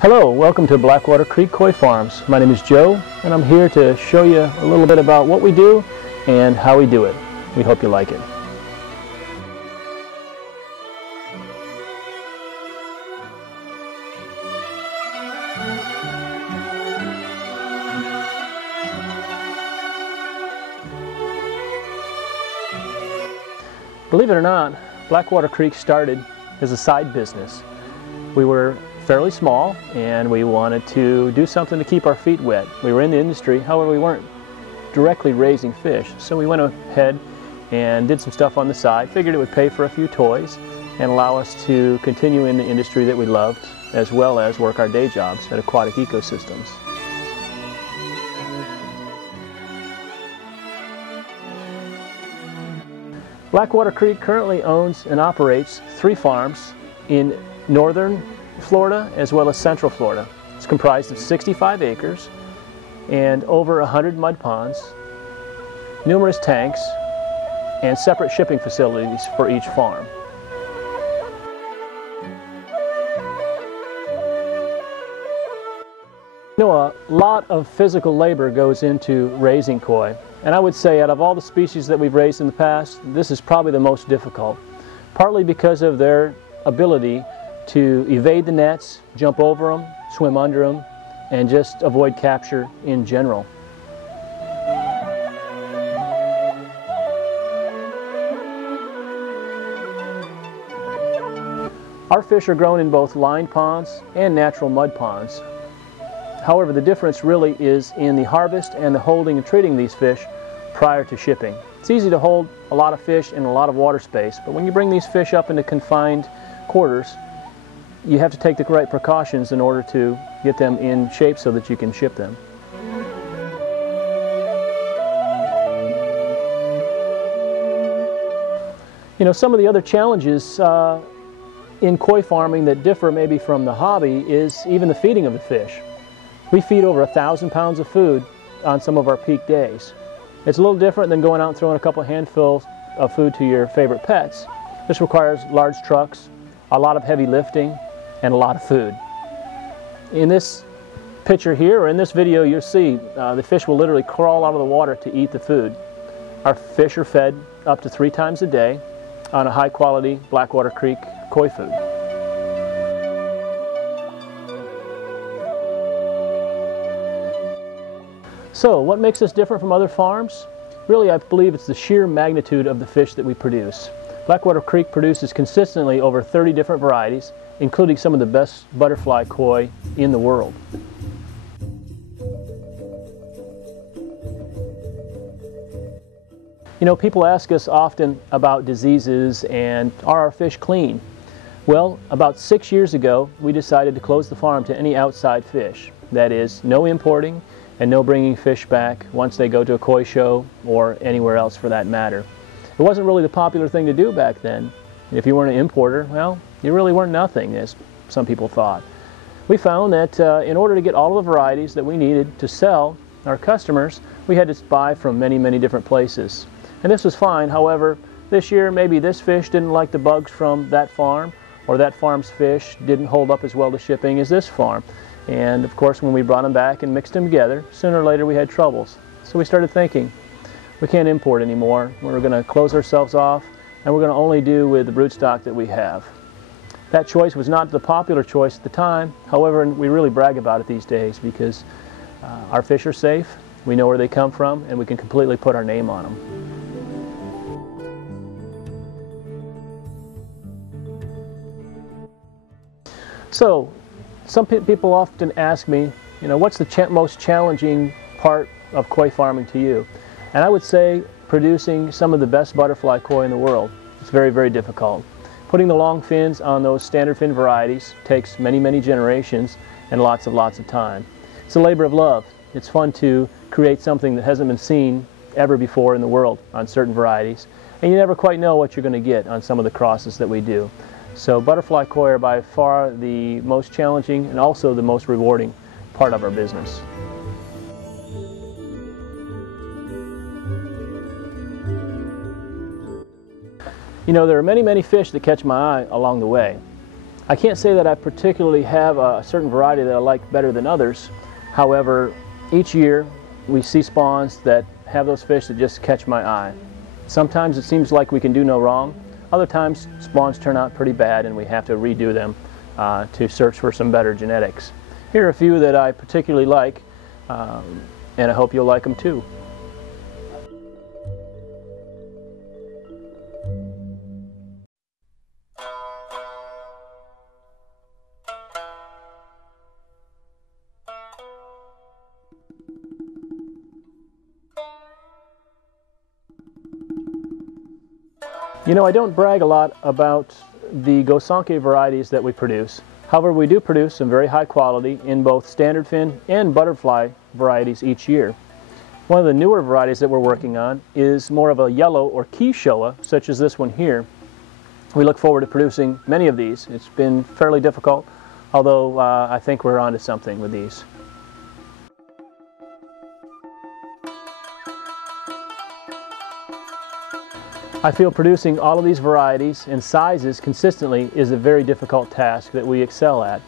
Hello, welcome to Blackwater Creek Koi Farms. My name is Joe, and I'm here to show you a little bit about what we do and how we do it. We hope you like it. Believe it or not, Blackwater Creek started as a side business. We were fairly small and we wanted to do something to keep our feet wet. We were in the industry, however we weren't directly raising fish. So we went ahead and did some stuff on the side, figured it would pay for a few toys and allow us to continue in the industry that we loved, as well as work our day jobs at Aquatic Ecosystems. Blackwater Creek currently owns and operates 3 farms in northern Florida as well as central Florida. It's comprised of 65 acres and over 100 mud ponds, numerous tanks, and separate shipping facilities for each farm. You know, a lot of physical labor goes into raising koi, and I would say out of all the species that we've raised in the past, this is probably the most difficult, partly because of their ability to evade the nets, jump over them, swim under them, and just avoid capture in general. Our fish are grown in both lined ponds and natural mud ponds. However, the difference really is in the harvest and the holding and treating these fish prior to shipping. It's easy to hold a lot of fish in a lot of water space, but when you bring these fish up into confined quarters, you have to take the right precautions in order to get them in shape so that you can ship them. You know, some of the other challenges in koi farming that differ maybe from the hobby is even the feeding of the fish. We feed over 1,000 pounds of food on some of our peak days. It's a little different than going out and throwing a couple handfuls of food to your favorite pets. This requires large trucks, a lot of heavy lifting, and a lot of food. In this picture here, or in this video, you'll see the fish will literally crawl out of the water to eat the food. Our fish are fed up to 3 times a day on a high-quality Blackwater Creek koi food. So, what makes us different from other farms? Really, I believe it's the sheer magnitude of the fish that we produce. Blackwater Creek produces consistently over 30 different varieties, including some of the best butterfly koi in the world. You know, people ask us often about diseases and are our fish clean? Well, about 6 years ago, we decided to close the farm to any outside fish. That is, no importing and no bringing fish back once they go to a koi show or anywhere else for that matter. It wasn't really the popular thing to do back then. If you weren't an importer, well, you really weren't nothing, as some people thought. We found that in order to get all of the varieties that we needed to sell our customers, we had to buy from many, many different places. And this was fine. However, this year maybe this fish didn't like the bugs from that farm, or that farm's fish didn't hold up as well to shipping as this farm. And of course, when we brought them back and mixed them together, sooner or later we had troubles. So we started thinking, we can't import anymore. We're going to close ourselves off, and we're going to only do with the broodstock that we have. That choice was not the popular choice at the time. However, we really brag about it these days because our fish are safe, we know where they come from, and we can completely put our name on them. So, some people often ask me, you know, what's the most challenging part of koi farming to you? And I would say producing some of the best butterfly koi in the world. It's very, very difficult. Putting the long fins on those standard fin varieties takes many, many generations and lots of time. It's a labor of love. It's fun to create something that hasn't been seen ever before in the world on certain varieties. And you never quite know what you're going to get on some of the crosses that we do. So butterfly koi are by far the most challenging and also the most rewarding part of our business. You know, there are many, many fish that catch my eye along the way. I can't say that I particularly have a certain variety that I like better than others. However, each year we see spawns that have those fish that just catch my eye. Sometimes it seems like we can do no wrong. Other times spawns turn out pretty bad and we have to redo them to search for some better genetics. Here are a few that I particularly like, and I hope you'll like them too. You know, I don't brag a lot about the Gosanke varieties that we produce. However, we do produce some very high quality in both standard fin and butterfly varieties each year. One of the newer varieties that we're working on is more of a yellow or Keyshoa, such as this one here. We look forward to producing many of these. It's been fairly difficult, although I think we're onto something with these. I feel producing all of these varieties and sizes consistently is a very difficult task that we excel at.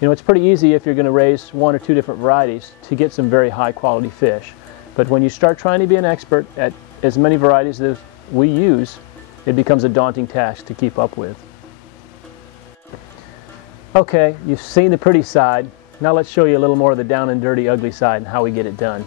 You know, it's pretty easy if you're going to raise one or two different varieties to get some very high quality fish. But when you start trying to be an expert at as many varieties as we use, it becomes a daunting task to keep up with. Okay, you've seen the pretty side. Now let's show you a little more of the down and dirty, ugly side and how we get it done.